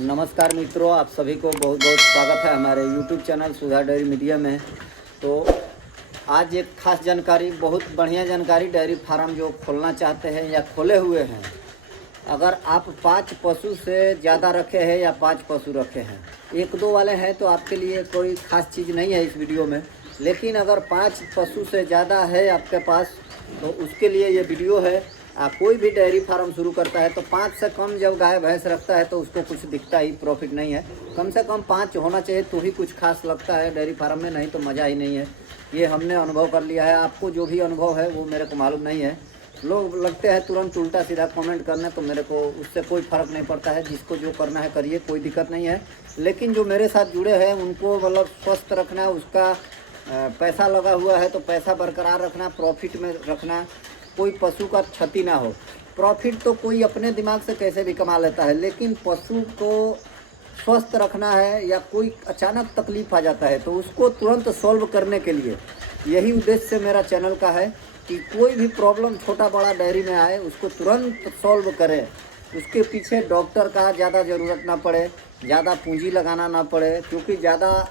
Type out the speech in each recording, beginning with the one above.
नमस्कार मित्रों, आप सभी को बहुत बहुत स्वागत है हमारे YouTube चैनल सुधा डेयरी मीडिया में। तो आज एक खास जानकारी, बहुत बढ़िया जानकारी, डेयरी फार्म जो खोलना चाहते हैं या खोले हुए हैं, अगर आप 5 पशु से ज़्यादा रखे हैं या 5 पशु रखे हैं, 1-2 वाले हैं तो आपके लिए कोई ख़ास चीज़ नहीं है इस वीडियो में। लेकिन अगर 5 पशु से ज़्यादा है आपके पास तो उसके लिए ये वीडियो है। कोई भी डेयरी फार्म शुरू करता है तो 5 से कम जब गाय भैंस रखता है तो उसको कुछ दिखता ही प्रॉफिट नहीं है। कम से कम 5 होना चाहिए तो ही कुछ खास लगता है डेयरी फार्म में, नहीं तो मज़ा ही नहीं है। ये हमने अनुभव कर लिया है। आपको जो भी अनुभव है वो मेरे को मालूम नहीं है। लोग लगते हैं तुरंत उल्टा सीधा कमेंट करने, तो मेरे को उससे कोई फ़र्क नहीं पड़ता है। जिसको जो करना है करिए, कोई दिक्कत नहीं है। लेकिन जो मेरे साथ जुड़े हैं उनको मतलब स्वस्थ रखना, उसका पैसा लगा हुआ है तो पैसा बरकरार रखना, प्रॉफिट में रखना, कोई पशु का क्षति ना हो। प्रॉफिट तो कोई अपने दिमाग से कैसे भी कमा लेता है, लेकिन पशु को स्वस्थ रखना है या कोई अचानक तकलीफ आ जाता है तो उसको तुरंत सॉल्व करने के लिए यही उद्देश्य मेरा चैनल का है कि कोई भी प्रॉब्लम छोटा बड़ा डेयरी में आए उसको तुरंत सॉल्व करें। उसके पीछे डॉक्टर का ज़्यादा ज़रूरत ना पड़े, ज़्यादा पूंजी लगाना ना पड़े, क्योंकि ज़्यादा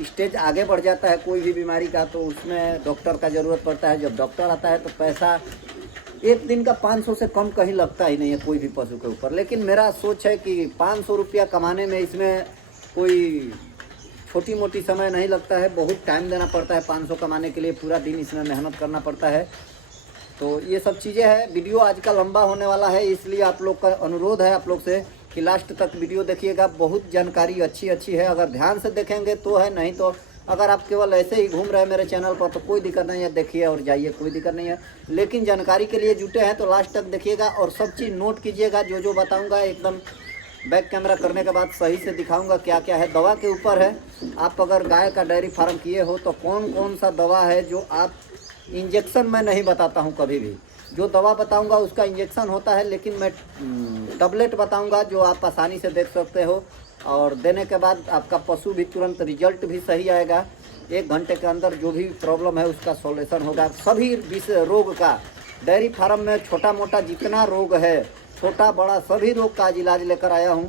स्टेज आगे बढ़ जाता है कोई भी बीमारी का तो उसमें डॉक्टर का ज़रूरत पड़ता है। जब डॉक्टर आता है तो पैसा एक दिन का 500 से कम कहीं लगता ही नहीं है कोई भी पशु के ऊपर। लेकिन मेरा सोच है कि 500 रुपया कमाने में इसमें कोई छोटी मोटी समय नहीं लगता है, बहुत टाइम देना पड़ता है। 500 कमाने के लिए पूरा दिन इसमें मेहनत करना पड़ता है। तो ये सब चीज़ें हैं। वीडियो आज का लंबा होने वाला है, इसलिए आप लोग का अनुरोध है आप लोग से कि लास्ट तक वीडियो देखिएगा। बहुत जानकारी अच्छी है, अगर ध्यान से देखेंगे तो है, नहीं तो अगर आप केवल ऐसे ही घूम रहे हैं मेरे चैनल पर तो कोई दिक्कत नहीं है, देखिए और जाइए, कोई दिक्कत नहीं है। लेकिन जानकारी के लिए जुटे हैं तो लास्ट तक देखिएगा और सब चीज़ नोट कीजिएगा। जो जो बताऊँगा एकदम बैक कैमरा करने के बाद सही से दिखाऊंगा क्या क्या है। दवा के ऊपर है। आप अगर गाय का डेयरी फार्म किए हो तो कौन कौन सा दवा है जो आप, इंजेक्शन मैं नहीं बताता हूं कभी भी। जो दवा बताऊंगा उसका इंजेक्शन होता है, लेकिन मैं टैबलेट बताऊंगा जो आप आसानी से देख सकते हो और देने के बाद आपका पशु भी तुरंत रिजल्ट भी सही आएगा। 1 घंटे के अंदर जो भी प्रॉब्लम है उसका सॉल्यूशन होगा। सभी रोग का डेयरी फार्म में छोटा मोटा जितना रोग है, छोटा बड़ा सभी रोग का आज इलाज लेकर आया हूँ।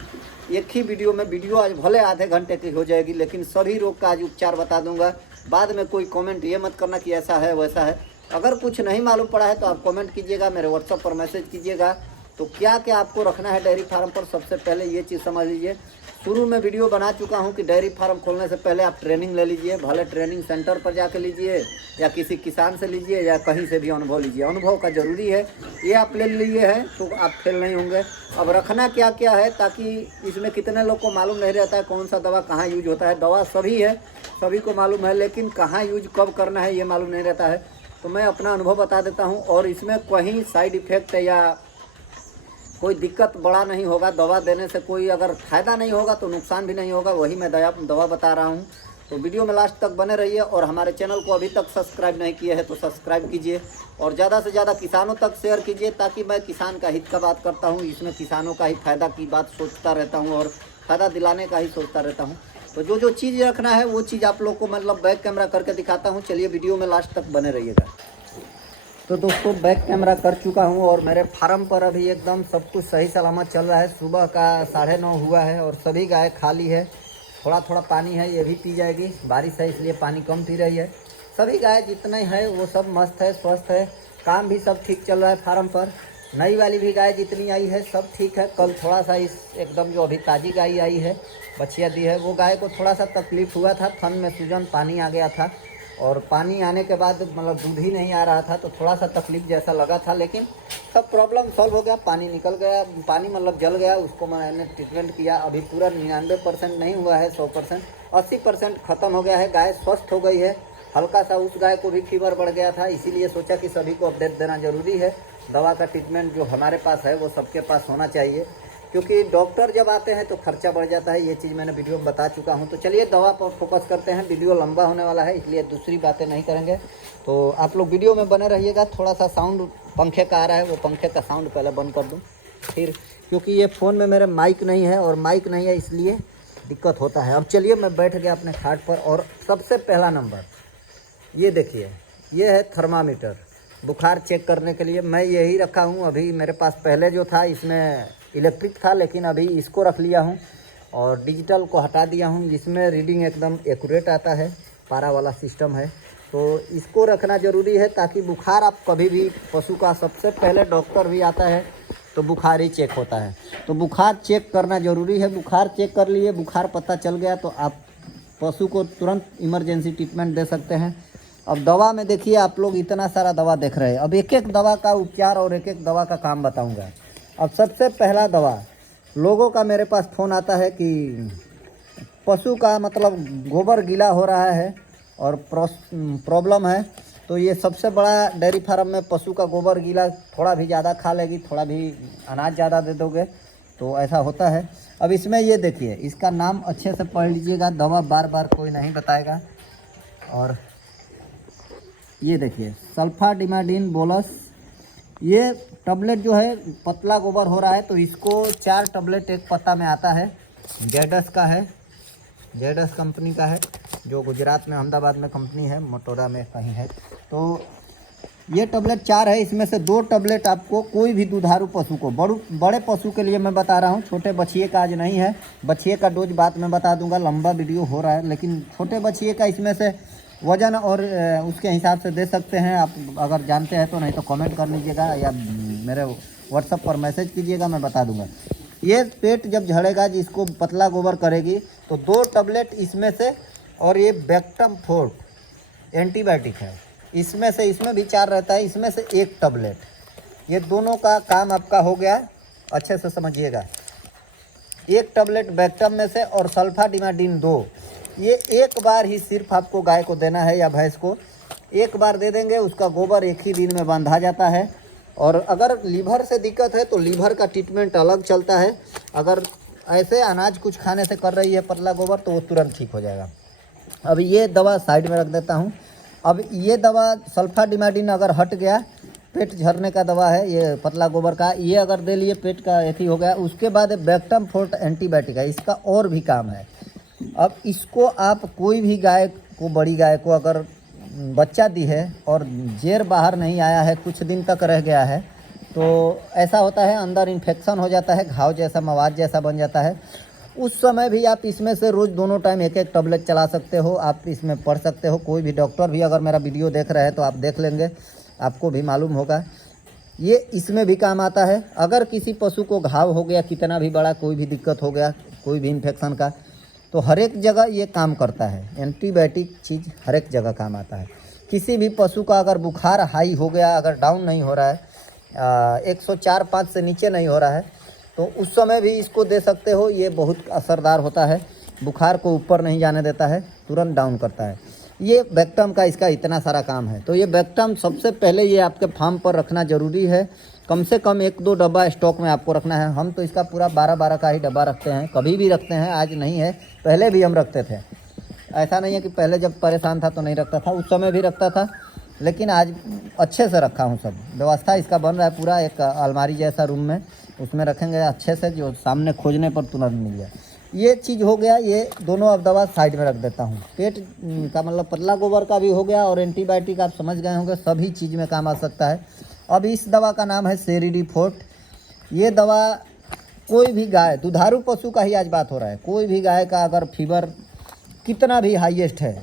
एक ही वीडियो में, वीडियो आज भले आधे घंटे की हो जाएगी लेकिन सभी रोग का आज उपचार बता दूंगा। बाद में कोई कमेंट ये मत करना कि ऐसा है वैसा है। अगर कुछ नहीं मालूम पड़ा है तो आप कमेंट कीजिएगा, मेरे व्हाट्सएप पर मैसेज कीजिएगा। तो क्या क्या आपको रखना है डेयरी फार्म पर, सबसे पहले ये चीज़ समझ लीजिए। शुरू में वीडियो बना चुका हूँ कि डेयरी फार्म खोलने से पहले आप ट्रेनिंग ले लीजिए, भले ट्रेनिंग सेंटर पर जाके लीजिए या किसी किसान से लीजिए या कहीं से भी अनुभव लीजिए। अनुभव का ज़रूरी है। ये आप ले लिए हैं तो आप फेल नहीं होंगे। अब रखना क्या क्या है, ताकि इसमें कितने लोग को मालूम नहीं रहता है कौन सा दवा कहाँ यूज होता है। दवा सभी है, सभी को मालूम है, लेकिन कहाँ यूज कब करना है ये मालूम नहीं रहता है। तो मैं अपना अनुभव बता देता हूँ और इसमें कहीं साइड इफ़ेक्ट या कोई दिक्कत बड़ा नहीं होगा। दवा देने से कोई अगर फ़ायदा नहीं होगा तो नुकसान भी नहीं होगा, वही मैं दवा बता रहा हूँ। तो वीडियो में लास्ट तक बने रहिए और हमारे चैनल को अभी तक सब्सक्राइब नहीं किए हैं तो सब्सक्राइब कीजिए और ज़्यादा से ज़्यादा किसानों तक शेयर कीजिए, ताकि मैं किसान का हित का बात करता हूँ, इसमें किसानों का ही फ़ायदा की बात सोचता रहता हूँ और फ़ायदा दिलाने का ही सोचता रहता हूँ। तो जो जो चीज़ रखना है वो चीज़ आप लोग को मतलब बैक कैमरा करके दिखाता हूँ। चलिए वीडियो में लास्ट तक बने रहिएगा। तो दोस्तों बैक कैमरा कर चुका हूँ और मेरे फार्म पर अभी एकदम सब कुछ सही सलामत चल रहा है। सुबह का 9:30 हुआ है और सभी गाय खाली है। थोड़ा थोड़ा पानी है, ये भी पी जाएगी, बारिश है इसलिए पानी कम पी रही है। सभी गाय जितने है वो सब मस्त है, स्वस्थ है, काम भी सब ठीक चल रहा है फार्म पर। नई वाली भी गाय जितनी आई है सब ठीक है। कल थोड़ा सा इस एकदम जो अभी ताज़ी गाय आई है, बछिया दी है, वो गाय को थोड़ा सा तकलीफ़ हुआ था, थन में सूजन, पानी आ गया था और पानी आने के बाद मतलब दूध ही नहीं आ रहा था तो थोड़ा सा तकलीफ जैसा लगा था, लेकिन सब प्रॉब्लम सॉल्व हो गया। पानी निकल गया, पानी मतलब जल गया, उसको मैंने ट्रीटमेंट किया। अभी पूरा 99% नहीं हुआ है, 100%, 80% ख़त्म हो गया है। गाय स्वस्थ हो गई है। हल्का सा उस गाय को भी फीवर बढ़ गया था, इसीलिए सोचा कि सभी को अपडेट देना ज़रूरी है। दवा का ट्रीटमेंट जो हमारे पास है वो सबके पास होना चाहिए, क्योंकि डॉक्टर जब आते हैं तो खर्चा बढ़ जाता है। ये चीज़ मैंने वीडियो में बता चुका हूँ। तो चलिए दवा पर फोकस करते हैं। वीडियो लंबा होने वाला है इसलिए दूसरी बातें नहीं करेंगे, तो आप लोग वीडियो में बने रहिएगा। थोड़ा सा साउंड पंखे का आ रहा है, वो पंखे का साउंड पहले बंद कर दूँ फिर, क्योंकि ये फ़ोन में मेरे माइक नहीं है और माइक नहीं है इसलिए दिक्कत होता है। अब चलिए मैं बैठ गया अपने खाट पर और सबसे पहला नंबर ये देखिए, ये है थर्मामीटर, बुखार चेक करने के लिए मैं यही रखा हूँ। अभी मेरे पास पहले जो था इसमें इलेक्ट्रिक था, लेकिन अभी इसको रख लिया हूँ और डिजिटल को हटा दिया हूँ, जिसमें रीडिंग एकदम एक्यूरेट आता है, पारा वाला सिस्टम है। तो इसको रखना ज़रूरी है ताकि बुखार आप कभी भी पशु का, सबसे पहले डॉक्टर भी आता है तो बुखार ही चेक होता है, तो बुखार चेक करना ज़रूरी है। बुखार चेक कर लिए, बुखार पता चल गया तो आप पशु को तुरंत इमरजेंसी ट्रीटमेंट दे सकते हैं। अब दवा में देखिए, आप लोग इतना सारा दवा देख रहे हैं, अब एक एक दवा का उपचार और एक एक दवा का काम बताऊंगा। अब सबसे पहला दवा, लोगों का मेरे पास फ़ोन आता है कि पशु का मतलब गोबर गीला हो रहा है और प्रॉब्लम है, तो ये सबसे बड़ा डेयरी फार्म में पशु का गोबर गीला, थोड़ा भी ज़्यादा खा लेगी, थोड़ा भी अनाज ज़्यादा दे दोगे तो ऐसा होता है। अब इसमें ये देखिए, इसका नाम अच्छे से पढ़ लीजिएगा, दवा बार बार कोई नहीं बताएगा। और ये देखिए सल्फाडिमाइडिन बोलस, ये टैबलेट जो है पतला गोबर हो रहा है तो इसको 4 टैबलेट एक पत्ता में आता है। जेडस का है, जेडस कंपनी का है, जो गुजरात में अहमदाबाद में कंपनी है, मोटोरा में कहीं है। तो ये टैबलेट 4 है, इसमें से 2 टैबलेट आपको कोई भी दुधारू पशु को, बड़े पशु के लिए मैं बता रहा हूँ, छोटे बछिए का आज नहीं है, बछिए का डोज बात में बता दूंगा, लंबा वीडियो हो रहा है। लेकिन छोटे बछिए का इसमें से वज़न और उसके हिसाब से दे सकते हैं आप, अगर जानते हैं तो, नहीं तो कमेंट कर लीजिएगा या मेरे व्हाट्सएप पर मैसेज कीजिएगा, मैं बता दूंगा। ये पेट जब झड़ेगा, जिसको पतला गोबर करेगी, तो 2 टैबलेट इसमें से, और ये बैक्टम फोर्ट एंटीबायोटिक है, इसमें से, इसमें भी 4 रहता है, इसमें से 1 टैबलेट, ये दोनों का काम आपका हो गया। अच्छे से समझिएगा, 1 टैबलेट बैक्टम में से और सल्फाडिमाइडिन 2, ये एक बार ही सिर्फ आपको गाय को देना है या भैंस को, एक बार दे देंगे, उसका गोबर एक ही दिन में बांधा जाता है। और अगर लीवर से दिक्कत है तो लीवर का ट्रीटमेंट अलग चलता है। अगर ऐसे अनाज कुछ खाने से कर रही है पतला गोबर तो वो तुरंत ठीक हो जाएगा। अब ये दवा साइड में रख देता हूँ। अब ये दवा सल्फाडिमाइडिन अगर हट गया, पेट झरने का दवा है ये पतला गोबर का, ये अगर दे लिए पेट का एथी हो गया। उसके बाद बैक्टम फोर्ट एंटीबायोटिक है, इसका और भी काम है। अब इसको आप कोई भी गाय को, बड़ी गाय को अगर बच्चा दी है और जेर बाहर नहीं आया है, कुछ दिन तक रह गया है, तो ऐसा होता है अंदर इन्फेक्शन हो जाता है, घाव जैसा, मवाद जैसा बन जाता है। उस समय भी आप इसमें से रोज़ दोनों टाइम एक एक टैबलेट चला सकते हो, आप इसमें पढ़ सकते हो। कोई भी डॉक्टर भी अगर मेरा वीडियो देख रहे हैं तो आप देख लेंगे, आपको भी मालूम होगा। ये इसमें भी काम आता है। अगर किसी पशु को घाव हो गया, कितना भी बड़ा कोई भी दिक्कत हो गया, कोई भी इन्फेक्शन का, तो हर एक जगह ये काम करता है। एंटीबायोटिक चीज़ हर एक जगह काम आता है। किसी भी पशु का अगर बुखार हाई हो गया, अगर डाउन नहीं हो रहा है, 104-5 से नीचे नहीं हो रहा है, तो उस समय भी इसको दे सकते हो। ये बहुत असरदार होता है, बुखार को ऊपर नहीं जाने देता है, तुरंत डाउन करता है। ये बैक्टम का इसका इतना सारा काम है। तो ये बैक्टम सबसे पहले ये आपके फार्म पर रखना ज़रूरी है। कम से कम 1-2 डब्बा स्टॉक में आपको रखना है। हम तो इसका पूरा 12-12 का ही डब्बा रखते हैं, कभी भी रखते हैं, आज नहीं है, पहले भी हम रखते थे। ऐसा नहीं है कि पहले जब परेशान था तो नहीं रखता था, उस समय भी रखता था, लेकिन आज अच्छे से रखा हूँ। सब व्यवस्था इसका बन रहा है पूरा, एक अलमारी जैसा रूम में, उसमें रखेंगे अच्छे से, जो सामने खोजने पर तुरंत मिल जाए। ये चीज़ हो गया। ये दोनों अब दवा साइड में रख देता हूँ। पेट का मतलब पतला गोबर का भी हो गया, और एंटीबायोटिक आप समझ गए होंगे, सभी चीज़ में काम आ सकता है। अब इस दवा का नाम है सेरिडी फोर्ट। ये दवा कोई भी गाय, दुधारू पशु का ही आज बात हो रहा है, कोई भी गाय का अगर फीवर कितना भी हाईएस्ट है,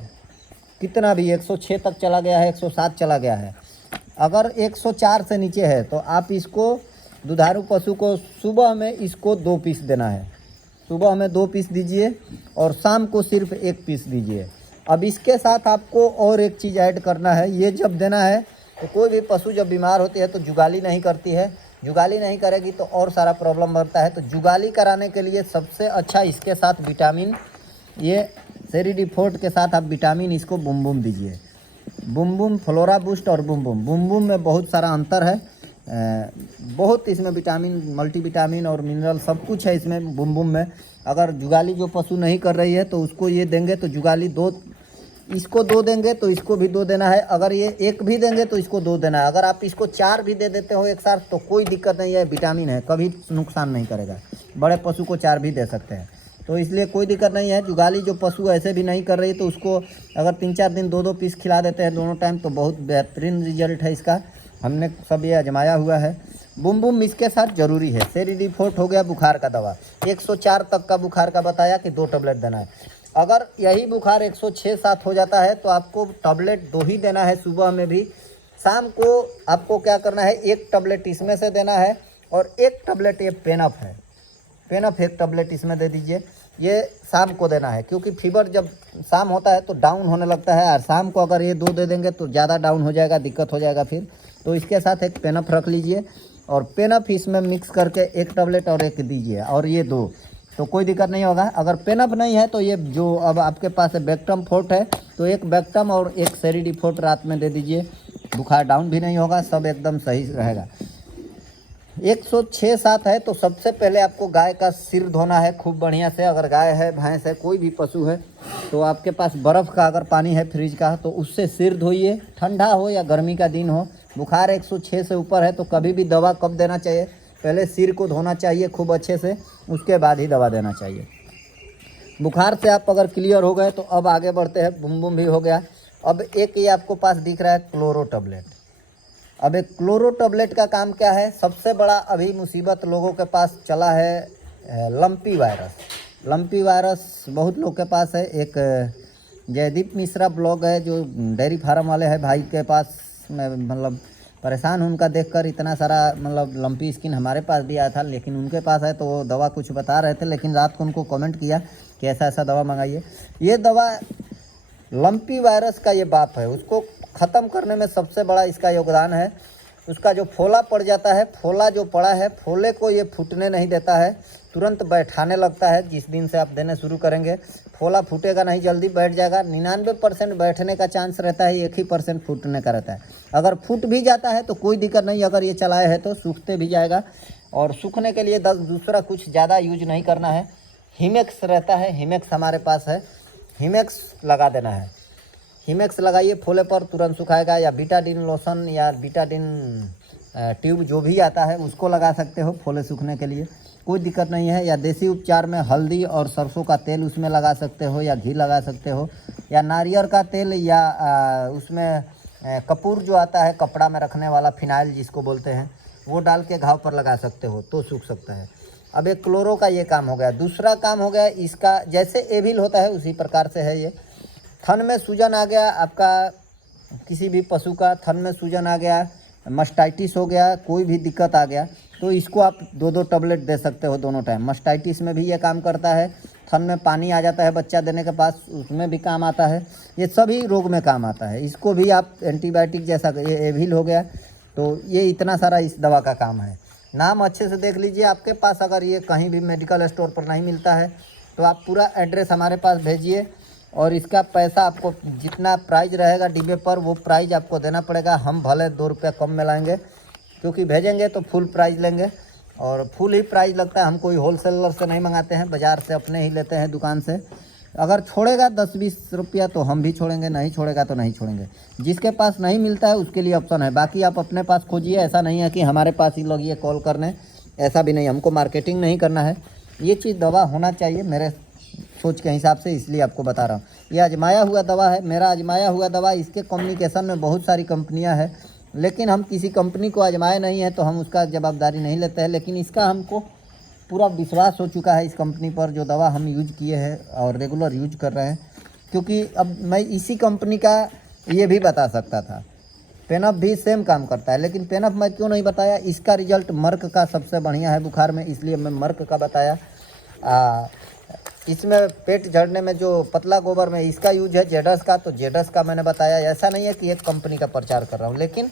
कितना भी 106 तक चला गया है, 107 चला गया है, अगर 104 से नीचे है, तो आप इसको, दुधारू पशु को सुबह में इसको 2 पीस देना है। सुबह में 2 पीस दीजिए और शाम को सिर्फ 1 पीस दीजिए। अब इसके साथ आपको और एक चीज़ ऐड करना है। ये जब देना है तो कोई भी पशु जब बीमार होती है तो जुगाली नहीं करती है, जुगाली नहीं करेगी तो और सारा प्रॉब्लम बढ़ता है। तो जुगाली कराने के लिए सबसे अच्छा इसके साथ विटामिन, ये सेरिडी फोर्ट के साथ आप विटामिन इसको बूम बूम दीजिए। बूम बूम, फ्लोरा बूस्ट और बूम बूम। बूम बूम में बहुत सारा अंतर है, बहुत इसमें विटामिन, मल्टीविटामिन और मिनरल सब कुछ है इसमें बूम बूम में। अगर जुगाली जो पशु नहीं कर रही है तो उसको ये देंगे तो जुगाली 2, इसको 2 देंगे तो इसको भी 2 देना है। अगर ये 1 भी देंगे तो इसको 2 देना है। अगर आप इसको 4 भी दे देते हो एक साथ तो कोई दिक्कत नहीं है, विटामिन है, कभी नुकसान नहीं करेगा। बड़े पशु को 4 भी दे सकते हैं, तो इसलिए कोई दिक्कत नहीं है। जुगाली जो पशु ऐसे भी नहीं कर रही तो उसको अगर 3-4 दिन 2-2 पीस खिला देते हैं दोनों टाइम तो बहुत बेहतरीन रिजल्ट है इसका। हमने सब ये आजमाया हुआ है। बूम बूम इसके साथ ज़रूरी है। सेरिडीफोर्ट हो गया बुखार का दवा, 104 तक का बुखार का बताया कि 2 टैबलेट देना है। अगर यही बुखार 106-107 हो जाता है तो आपको टैबलेट 2 ही देना है, सुबह में भी। शाम को आपको क्या करना है, 1 टैबलेट इसमें से देना है और 1 टैबलेट ये पेनअप है, पेनअप 1 टैबलेट इसमें दे दीजिए। ये शाम को देना है, क्योंकि फीवर जब शाम होता है तो डाउन होने लगता है, और शाम को अगर ये 2 दे देंगे तो ज़्यादा डाउन हो जाएगा, दिक्कत हो जाएगा फिर। तो इसके साथ 1 पेनअप रख लीजिए और पेनअप इसमें मिक्स करके 1 टैबलेट और 1 दीजिए, और ये 2, तो कोई दिक्कत नहीं होगा। अगर पेनअप नहीं है तो ये जो अब आपके पास बेक्टम फोर्ट है तो 1 बेक्टम और 1 सेरिडीफोर्ट रात में दे दीजिए। बुखार डाउन भी नहीं होगा, सब एकदम सही रहेगा। 106-107 है तो सबसे पहले आपको गाय का सिर धोना है खूब बढ़िया से। अगर गाय है, भैंस है, कोई भी पशु है तो आपके पास बर्फ़ का अगर पानी है फ्रिज का तो उससे सिर धोइए, ठंडा हो या गर्मी का दिन हो। बुखार 106 से ऊपर है तो कभी भी दवा कब देना चाहिए, पहले सिर को धोना चाहिए खूब अच्छे से, उसके बाद ही दवा देना चाहिए। बुखार से आप अगर क्लियर हो गए तो अब आगे बढ़ते हैं। बूम बूम भी हो गया। अब एक ये आपको पास दिख रहा है क्लोरो टैबलेट। अब एक क्लोरो टैबलेट का काम क्या है, सबसे बड़ा अभी मुसीबत लोगों के पास चला है लंपी वायरस। लंपी वायरस बहुत लोग के पास है। एक जयदीप मिश्रा ब्लॉग है जो डेयरी फार्म वाले हैं भाई के पास, मैं मतलब परेशान हूँ उनका देखकर। इतना सारा मतलब लंपी स्किन हमारे पास भी आया था, लेकिन उनके पास है तो वो दवा कुछ बता रहे थे, लेकिन रात को उनको कमेंट किया कि ऐसा ऐसा दवा मंगाइए। ये दवा लंपी वायरस का ये बाप है, उसको ख़त्म करने में सबसे बड़ा इसका योगदान है। उसका जो फोला पड़ जाता है, फोला जो पड़ा है, फोले को ये फूटने नहीं देता है, तुरंत बैठाने लगता है। जिस दिन से आप देने शुरू करेंगे फोला फूटेगा नहीं, जल्दी बैठ जाएगा। 99% बैठने का चांस रहता है, 1% फूटने का रहता है। अगर फूट भी जाता है तो कोई दिक्कत नहीं, अगर ये चलाए है तो सूखते भी जाएगा। और सूखने के लिए दूसरा कुछ ज़्यादा यूज नहीं करना है। हिमेक्स रहता है, हिमेक्स हमारे पास है, हिमेक्स लगा देना है। हिमेक्स लगाइए, फोले पर तुरंत सुखाएगा। या बीटाडिन लोशन या बीटाडिन ट्यूब जो भी आता है उसको लगा सकते हो फोले सूखने के लिए, कोई दिक्कत नहीं है। या देसी उपचार में हल्दी और सरसों का तेल उसमें लगा सकते हो, या घी लगा सकते हो, या नारियल का तेल, या उसमें कपूर जो आता है कपड़ा में रखने वाला, फिनाइल जिसको बोलते हैं, वो डाल के घाव पर लगा सकते हो तो सूख सकता है। अब एक क्लोरो का ये काम हो गया। दूसरा काम हो गया इसका, जैसे एविल होता है उसी प्रकार से है ये। थन में सूजन आ गया आपका, किसी भी पशु का थन में सूजन आ गया, मस्टाइटिस हो गया, कोई भी दिक्कत आ गया तो इसको आप 2-2 टैबलेट दे सकते हो दोनों टाइम। मस्टाइटिस में भी ये काम करता है, थन में पानी आ जाता है बच्चा देने के पास, उसमें भी काम आता है। ये सभी रोग में काम आता है। इसको भी आप एंटीबायोटिक जैसा, ये एविल हो गया तो ये इतना सारा इस दवा का काम है। नाम अच्छे से देख लीजिए। आपके पास अगर ये कहीं भी मेडिकल स्टोर पर नहीं मिलता है तो आप पूरा एड्रेस हमारे पास भेजिए, और इसका पैसा आपको जितना प्राइस रहेगा डिब्बे पर वो प्राइस आपको देना पड़ेगा। हम भले 2 रुपया कम में लाएंगे, क्योंकि भेजेंगे तो फुल प्राइस लेंगे, और फुल ही प्राइस लगता है। हम कोई होलसेलर से नहीं मंगाते हैं, बाज़ार से अपने ही लेते हैं दुकान से। अगर छोड़ेगा 10-20 रुपया तो हम भी छोड़ेंगे, नहीं छोड़ेगा तो नहीं छोड़ेंगे। जिसके पास नहीं मिलता है उसके लिए ऑप्शन है, बाकी आप अपने पास खोजिए। ऐसा नहीं है कि हमारे पास ही लोग ये कॉल करने, ऐसा भी नहीं। हमको मार्केटिंग नहीं करना है, ये चीज़ दवा होना चाहिए मेरे सोच के हिसाब से, इसलिए आपको बता रहा हूँ। ये आजमाया हुआ दवा है, मेरा आजमाया हुआ दवा। इसके कम्युनिकेशन में बहुत सारी कंपनियां हैं, लेकिन हम किसी कंपनी को आजमाए नहीं है तो हम उसका जवाबदारी नहीं लेते हैं। लेकिन इसका हमको पूरा विश्वास हो चुका है इस कंपनी पर, जो दवा हम यूज किए हैं और रेगुलर यूज कर रहे हैं। क्योंकि अब मैं इसी कंपनी का ये भी बता सकता था, पेनअप भी सेम काम करता है, लेकिन पेनअप मैं क्यों नहीं बताया। इसका रिजल्ट मर्क का सबसे बढ़िया है बुखार में, इसलिए मैं मर्क का बताया। इसमें पेट झड़ने में जो पतला गोबर में इसका यूज है जेडस का, तो जेडस का मैंने बताया। ऐसा नहीं है कि एक कंपनी का प्रचार कर रहा हूँ, लेकिन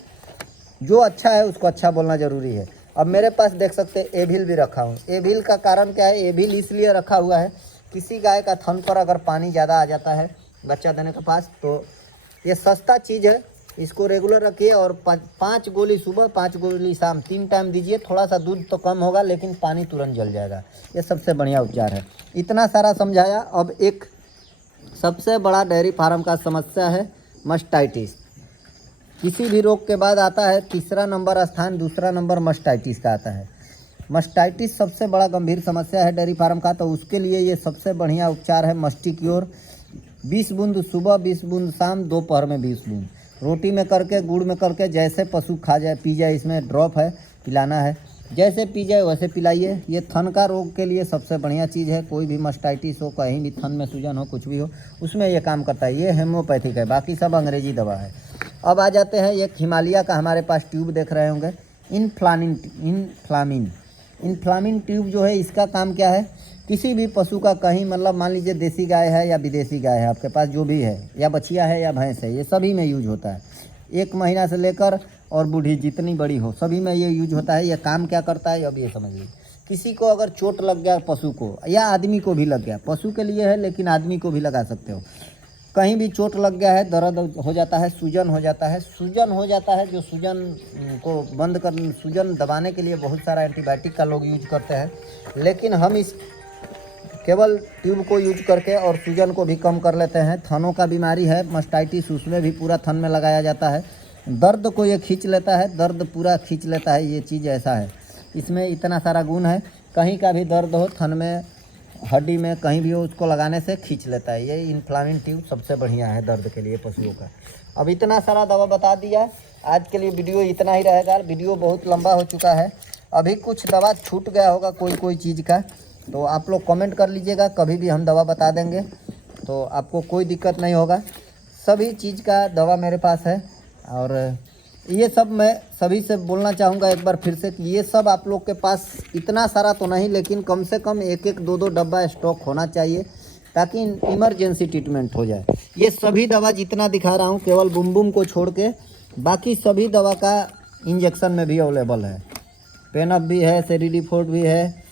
जो अच्छा है उसको अच्छा बोलना ज़रूरी है। अब मेरे पास देख सकते हैं एविल भी रखा हूँ। एविल का कारण क्या है, एविल इसलिए रखा हुआ है, किसी गाय का थन पर अगर पानी ज़्यादा आ जाता है बच्चा देने के पास, तो ये सस्ता चीज़ है, इसको रेगुलर रखिए। और 5 गोली सुबह, 5 गोली शाम, 3 टाइम दीजिए। थोड़ा सा दूध तो कम होगा लेकिन पानी तुरंत जल जाएगा। ये सबसे बढ़िया उपचार है। इतना सारा समझाया। अब एक सबसे बड़ा डेयरी फार्म का समस्या है मस्टाइटिस। किसी भी रोग के बाद आता है तीसरा नंबर स्थान, दूसरा नंबर मस्टाइटिस का आता है। मस्टाइटिस सबसे बड़ा गंभीर समस्या है डेयरी फार्म का, तो उसके लिए ये सबसे बढ़िया उपचार है मस्टिक्योर। 20 बूंद सुबह, 20 बूंद शाम, दोपहर में 20 बूंद रोटी में करके, गुड़ में करके, जैसे पशु खा जाए पी जाए। इसमें ड्रॉप है पिलाना है, जैसे पी जाए वैसे पिलाइए। ये थन का रोग के लिए सबसे बढ़िया चीज़ है। कोई भी मास्टाइटिस हो, कहीं भी थन में सूजन हो, कुछ भी हो, उसमें ये काम करता है। ये हेम्योपैथिक है, बाकी सब अंग्रेजी दवा है। अब आ जाते हैं, एक हिमालय का हमारे पास ट्यूब देख रहे होंगे, इन्फ्लामिन ट्यूब जो है, इसका काम क्या है, किसी भी पशु का कहीं मतलब मान लीजिए देसी गाय है या विदेशी गाय है आपके पास, जो भी है, या बछिया है या भैंस है, ये सभी में यूज होता है। 1 महीना से लेकर और बूढ़ी जितनी बड़ी हो सभी में ये यूज होता है। ये काम क्या करता है अब ये समझिए। किसी को अगर चोट लग गया, पशु को या आदमी को भी लग गया, पशु के लिए है लेकिन आदमी को भी लगा सकते हो, कहीं भी चोट लग गया है, दर्द हो जाता है, सूजन हो जाता है, जो सूजन को बंद कर, सूजन दबाने के लिए बहुत सारा एंटीबायोटिक का लोग यूज करते हैं, लेकिन हम इस केवल ट्यूब को यूज करके और सूजन को भी कम कर लेते हैं। थनों का बीमारी है मास्टाइटिस, उसमें भी पूरा थन में लगाया जाता है। दर्द को ये खींच लेता है, दर्द पूरा खींच लेता है, ये चीज़ ऐसा है। इसमें इतना सारा गुण है, कहीं का भी दर्द हो, थन में, हड्डी में, कहीं भी हो, उसको लगाने से खींच लेता है। ये इन्फ्लामिन ट्यूब सबसे बढ़िया है दर्द के लिए पशुओं का। अब इतना सारा दवा बता दिया, आज के लिए वीडियो इतना ही रहेगा। वीडियो बहुत लंबा हो चुका है, अभी कुछ दवा छूट गया होगा कोई चीज़ का, तो आप लोग कमेंट कर लीजिएगा, कभी भी हम दवा बता देंगे, तो आपको कोई दिक्कत नहीं होगा। सभी चीज़ का दवा मेरे पास है। और ये सब मैं सभी से बोलना चाहूँगा एक बार फिर से कि ये सब आप लोग के पास इतना सारा तो नहीं, लेकिन कम से कम 1-1, 2-2 डब्बा स्टॉक होना चाहिए, ताकि इमरजेंसी ट्रीटमेंट हो जाए। ये सभी दवा जितना दिखा रहा हूँ, केवल बुम को छोड़ के बाकी सभी दवा का इंजेक्शन में भी अवेलेबल है। पेनअप भी है, सेरिडीफोर्ड भी है,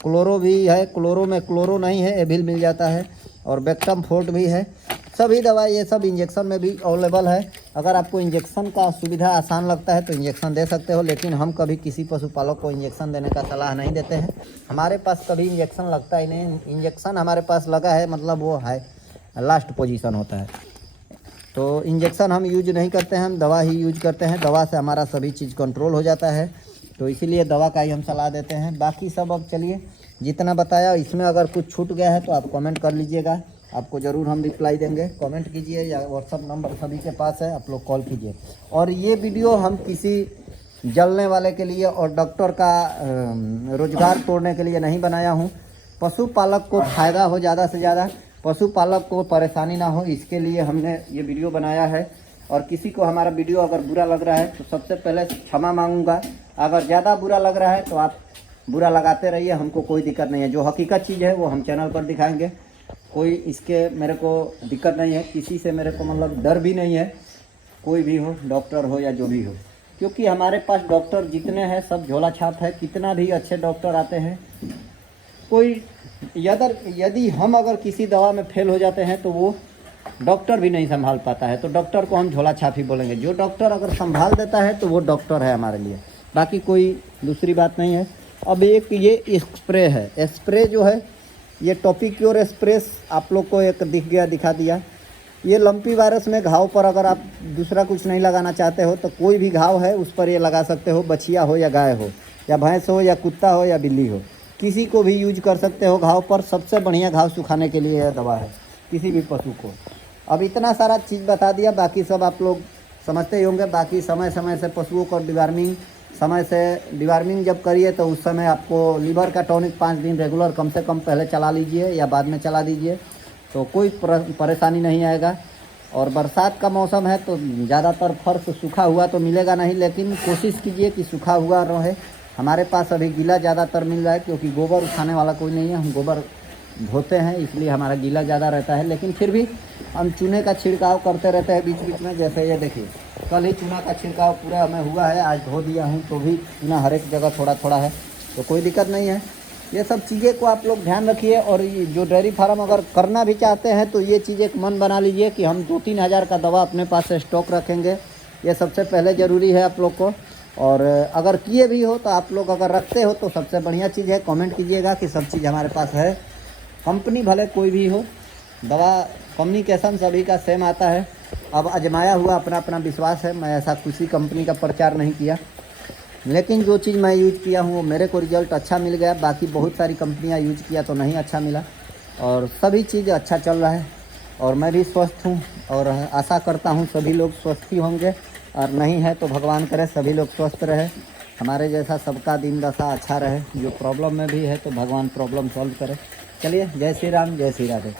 क्लोरो भी है, क्लोरो में क्लोरो नहीं है, एविल मिल जाता है, और बेक्टम फोर्ट भी है। सभी दवा ये सब इंजेक्शन में भी अवेलेबल है। अगर आपको इंजेक्शन का सुविधा आसान लगता है तो इंजेक्शन दे सकते हो, लेकिन हम कभी किसी पशुपालक को इंजेक्शन देने का सलाह नहीं देते हैं। हमारे पास कभी इंजेक्शन लगता ही नहीं। इंजेक्शन हमारे पास लगा है मतलब वो है लास्ट पोजीशन होता है, तो इंजेक्शन हम यूज नहीं करते हैं, हम दवा ही यूज करते हैं। दवा से हमारा सभी चीज़ कंट्रोल हो जाता है, तो इसीलिए दवा का ही हम सलाह देते हैं। बाकी सब अब चलिए जितना बताया, इसमें अगर कुछ छूट गया है तो आप कमेंट कर लीजिएगा, आपको ज़रूर हम रिप्लाई देंगे। कमेंट कीजिए या व्हाट्सअप नंबर सभी के पास है, आप लोग कॉल कीजिए। और ये वीडियो हम किसी जलने वाले के लिए और डॉक्टर का रोजगार तोड़ने के लिए नहीं बनाया हूँ। पशुपालक को फ़ायदा हो ज़्यादा से ज़्यादा, पशुपालक को परेशानी ना हो, इसके लिए हमने ये वीडियो बनाया है। और किसी को हमारा वीडियो अगर बुरा लग रहा है तो सबसे पहले क्षमा मांगूंगा। अगर ज़्यादा बुरा लग रहा है तो आप बुरा लगाते रहिए, हमको कोई दिक्कत नहीं है। जो हकीकत चीज़ है वो हम चैनल पर दिखाएंगे, कोई इसके मेरे को दिक्कत नहीं है, किसी से मेरे को मतलब डर भी नहीं है, कोई भी हो, डॉक्टर हो या जो भी हो, क्योंकि हमारे पास डॉक्टर जितने हैं सब झोला छाप है। कितना भी अच्छे डॉक्टर आते हैं, कोई यदि हम अगर किसी दवा में फेल हो जाते हैं तो वो डॉक्टर भी नहीं संभाल पाता है, तो डॉक्टर को हम झोला छाप ही बोलेंगे। जो डॉक्टर अगर संभाल देता है तो वो डॉक्टर है हमारे लिए, बाकी कोई दूसरी बात नहीं है। अब एक ये स्प्रे है, स्प्रे जो है ये टॉपिक्योर एक्सप्रेस आप लोग को एक दिखा दिया। ये लंपी वायरस में घाव पर अगर आप दूसरा कुछ नहीं लगाना चाहते हो तो कोई भी घाव है उस पर ये लगा सकते हो, बछिया हो या गाय हो या भैंस हो या कुत्ता हो या बिल्ली हो, किसी को भी यूज कर सकते हो घाव पर। सबसे बढ़िया घाव सुखाने के लिए यह दवा है किसी भी पशु को। अब इतना सारा चीज़ बता दिया, बाकी सब आप लोग समझते ही होंगे। बाकी समय समय से पशुओं को डिवार्मिंग जब करिए तो उस समय आपको लीवर का टॉनिक 5 दिन रेगुलर कम से कम पहले चला लीजिए या बाद में चला दीजिए, तो कोई परेशानी नहीं आएगा। और बरसात का मौसम है तो ज़्यादातर फर्श सूखा हुआ तो मिलेगा नहीं, लेकिन कोशिश कीजिए कि सूखा हुआ रहे। हमारे पास अभी गीला ज़्यादातर मिल रहा है, क्योंकि गोबर उठाने वाला कोई नहीं है, हम गोबर धोते हैं इसलिए हमारा गीला ज़्यादा रहता है। लेकिन फिर भी हम चूने का छिड़काव करते रहते हैं बीच बीच में। जैसे ये देखिए, कल ही चूना का छिड़काव पूरा हमें हुआ है, आज धो दिया हूँ, तो भी चूना हर एक जगह थोड़ा थोड़ा है, तो कोई दिक्कत नहीं है। ये सब चीज़ें को आप लोग ध्यान रखिए। और ये जो डेयरी फार्म अगर करना भी चाहते हैं तो ये चीज़ एक मन बना लीजिए कि हम 2-3 हज़ार का दवा अपने पास स्टॉक रखेंगे, ये सबसे पहले ज़रूरी है आप लोग को। और अगर किए भी हो तो आप लोग अगर रखते हो तो सबसे बढ़िया चीज़ है, कमेंट कीजिएगा कि सब चीज़ हमारे पास है। कंपनी भले कोई भी हो, दवा कम्युनिकेशन सभी का सेम आता है। अब आजमाया हुआ अपना अपना विश्वास है, मैं ऐसा किसी कंपनी का प्रचार नहीं किया, लेकिन जो चीज़ मैं यूज किया हूँ वो मेरे को रिजल्ट अच्छा मिल गया। बाकी बहुत सारी कंपनियाँ यूज किया तो नहीं अच्छा मिला, और सभी चीज़ अच्छा चल रहा है। और मैं भी स्वस्थ हूँ और आशा करता हूँ सभी लोग स्वस्थ ही होंगे। और नहीं है तो भगवान करे सभी लोग स्वस्थ रहे, हमारे जैसा सबका दिन दशा अच्छा रहे। जो प्रॉब्लम में भी है तो भगवान प्रॉब्लम सॉल्व करे। चलिए, जय श्री राम, जय श्री राधे।